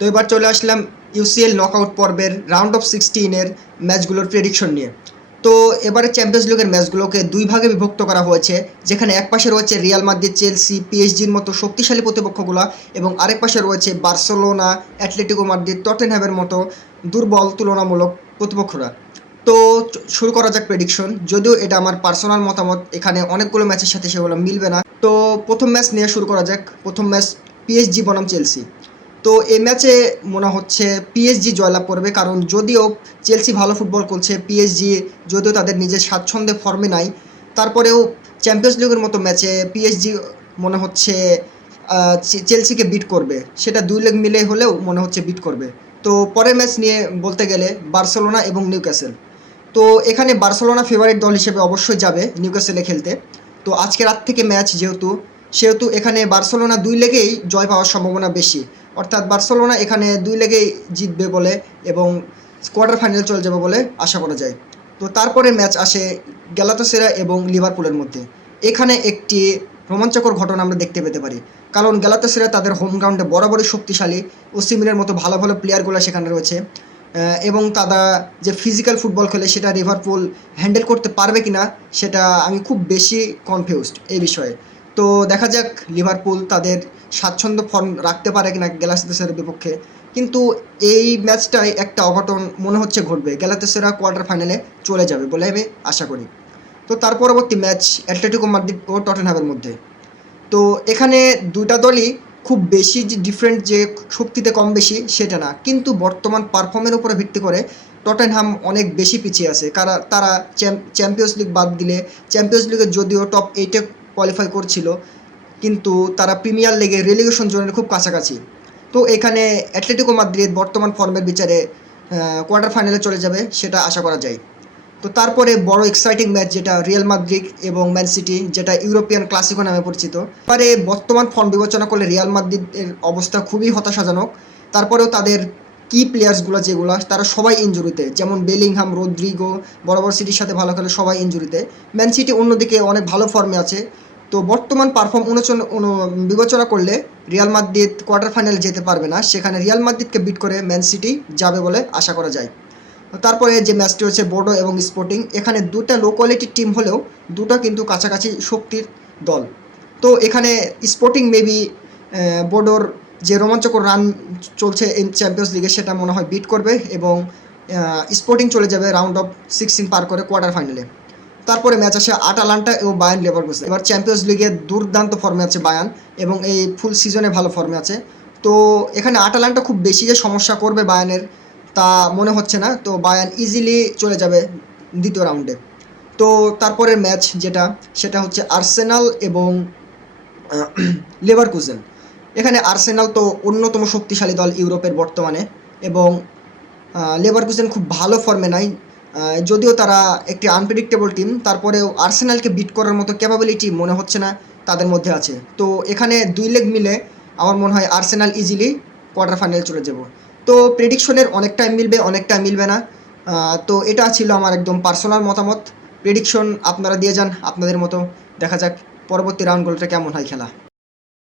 তো এবার চলে আসলাম ইউসিএল নকআউট পর্বের রাউন্ড অফ 16-এর ম্যাচগুলোর প্রেডিকশন নিয়ে। তো এবারে চ্যাম্পিয়ন্স লিগের ম্যাচগুলোকে দুই ভাগে বিভক্ত করা হয়েছে, যেখানে এক পাশে রয়েছে রিয়াল মাদ্রিদ, চেলসি, পিএসজির মতো শক্তিশালী প্রতিপক্ষগুলো এবং আরেক পাশে রয়েছে বার্সেলোনা, অ্যাটলেটিকো মাদ্রিদ, টটেনহ্যামের মতো দুর্বল তুলনামূলক প্রতিপক্ষরা। তো শুরু করা যাক প্রেডিকশন। যদিও এটা আমার পার্সোনাল মতামত, এখানে অনেকগুলো ম্যাচের সাথে সেগুলো মিলবে না। তো প্রথম ম্যাচ নিয়ে শুরু করা যাক। প্রথম ম্যাচ পিএসজি বনাম চেলসি। তো এই ম্যাচে মনে হচ্ছে পিএসজি জয়লাভ করবে, কারণ যদিও চেলসি ভালো ফুটবল করছে, পিএসজি যদিও তাদের নিজের স্বাচ্ছন্দ্যে ফর্মে নাই, তারপরেও চ্যাম্পিয়ন্স লিগের মতো ম্যাচে পিএসজি মনে হচ্ছে চেলসিকে বিট করবে। সেটা দুই লেগ মিলে হলেও মনে হচ্ছে বিট করবে। তো পরের ম্যাচ নিয়ে বলতে গেলে বার্সেলোনা এবং নিউক্যাসল। তো এখানে বার্সেলোনা ফেভারিট দল হিসেবে অবশ্যই যাবে নিউক্যাসলে খেলতে। তো আজকে রাত থেকে ম্যাচ সেহেতু এখানে বার্সেলোনা দুই লেগেই জয় পাওয়ার সম্ভাবনা বেশি। অর্থাৎ বার্সেলোনা এখানে দুই লেগেই জিতবে বলে এবং কোয়ার্টার ফাইনাল চলে যাবে বলে আশা করা যায়। তো তারপরে ম্যাচ আসে গ্যালাতাসারাই এবং লিভারপুলের মধ্যে। এখানে একটি রোমাঞ্চকর ঘটনা আমরা দেখতে পেতে পারি, কারণ গ্যালাতাসারাই তাদের হোম গ্রাউন্ডে বরাবরই শক্তিশালী। ওসিমিনের মতো ভালো ভালো প্লেয়ারগুলো সেখানে রয়েছে এবং তারা যে ফিজিক্যাল ফুটবল খেলে সেটা লিভারপুল হ্যান্ডেল করতে পারবে কি না সেটা আমি খুব বেশি কনফিউজড এই বিষয়ে। তো দেখা যাক লিভারপুল তাদের স্বাচ্ছন্দ্য ফর্ম রাখতে পারে কিনা গ্যালাতাসারাইয়ের বিপক্ষে। কিন্তু এই ম্যাচটায় একটা অঘটন মনে হচ্ছে ঘটবে, গ্যালাতাসারাই কোয়ার্টার ফাইনালে চলে যাবে বলে আমি আশা করি। তো তার পরবর্তী ম্যাচ অ্যাটলেটিকো মাদ্রিদ ও টটেনহ্যামের মধ্যে। তো এখানে দুইটা দলই খুব বেশি যে ডিফারেন্ট, যে শক্তিতে কম বেশি সেটা না, কিন্তু বর্তমান পারফর্মের উপরে ভিত্তি করে টটেনহ্যাম অনেক বেশি পিছিয়ে আছে। কারণ তারা চ্যাম্পিয়ন্স লিগ বাদ দিলে, চ্যাম্পিয়ন্স লিগে যদিও টপ 8-এ কোয়ালিফাই করছিল, কিন্তু তারা প্রিমিয়ার লিগে রেলিগেশন জোনের খুব কাছাকাছি। তো এখানে অ্যাটলেটিকো মাদ্রিদ বর্তমান ফর্মের বিচারে কোয়ার্টার ফাইনালে চলে যাবে, সেটা আশা করা যায়। তো তারপরে বড় এক্সাইটিং ম্যাচ যেটা রিয়াল মাদ্রিদ এবং ম্যান সিটি, যেটা ইউরোপিয়ান ক্লাসিকো নামে পরিচিত। এবারে বর্তমান ফর্ম বিবেচনা করলে রিয়াল মাদ্রিদের অবস্থা খুবই হতাশাজনক। তারপরেও তাদের কি প্লেয়ার্সগুলো যেগুলো তারা সবাই ইনজুরিতে, যেমন বেলিংহাম, রদ্রিগো বড় বড় সিটির সাথে ভালো খেলে সবাই ইনজুরিতে। ম্যান সিটি অন্যদিকে অনেক ভালো ফর্মে আছে। তো বর্তমান পারফর্ম বিবেচনা করলে রিয়াল মাদ্রিদ কোয়ার্টার ফাইনালে যেতে পারবে না, সেখানে রিয়াল মাদ্রিদকে বিট করে ম্যান সিটি যাবে বলে আশা করা যায়। তারপরে যে ম্যাচটি হচ্ছে বোর্ডো এবং স্পোর্টিং। এখানে দুটা লো কোয়ালিটির টিম হলেও দুটা কিন্তু কাছাকাছি শক্তির দল। তো এখানে স্পোর্টিং মেবি বোর্ডোর যে রোমাঞ্চকর রান চলছে এই চ্যাম্পিয়ন্স লিগে সেটা মনে হয় বিট করবে এবং স্পোর্টিং চলে যাবে রাউন্ড অফ 16 পার করে কোয়ার্টার ফাইনালে। তারপরে ম্যাচ আসে আটালান্টা এবং বায়ার্ন লেভারকুসেন। এবার চ্যাম্পিয়ন্স লিগে দুর্দান্ত ফর্মে আছে বায়ার্ন এবং এই ফুল সিজনে ভালো ফর্মে আছে। তো এখানে আটালান্টা খুব বেশি যে সমস্যা করবে বায়ার্নের তা মনে হচ্ছে না। তো বায়ার্ন ইজিলি চলে যাবে দ্বিতীয় রাউন্ডে। তো তারপরের ম্যাচ সেটা হচ্ছে আর্সেনাল এবং লেভারকুসেন। এখানে আর্সেনাল তো অন্যতম শক্তিশালী দল ইউরোপের বর্তমানে এবং লেভারকুসেন খুব ভালো ফর্মে নাই। যদিও তারা একটি আনপ্রেডিক্টেবল টিম, তারপরেও আর্সেনালকে বিট করার মতো ক্যাপাবিলিটি মনে হচ্ছে না তাদের মধ্যে আছে। তো এখানে দুই লেগ মিলে আমার মনে হয় আর্সেনাল ইজিলি কোয়ার্টার ফাইনালে চলে যাব। তো প্রেডিকশনের অনেকটা মিলবে, অনেকটা মিলবে না। তো এটা ছিল আমার একদম পার্সোনাল মতামত। প্রেডিকশন আপনারা দিয়ে যান আপনাদের মতো, দেখা যাক পরবর্তী রাউন্ডগুলোটা কেমন হয় খেলা।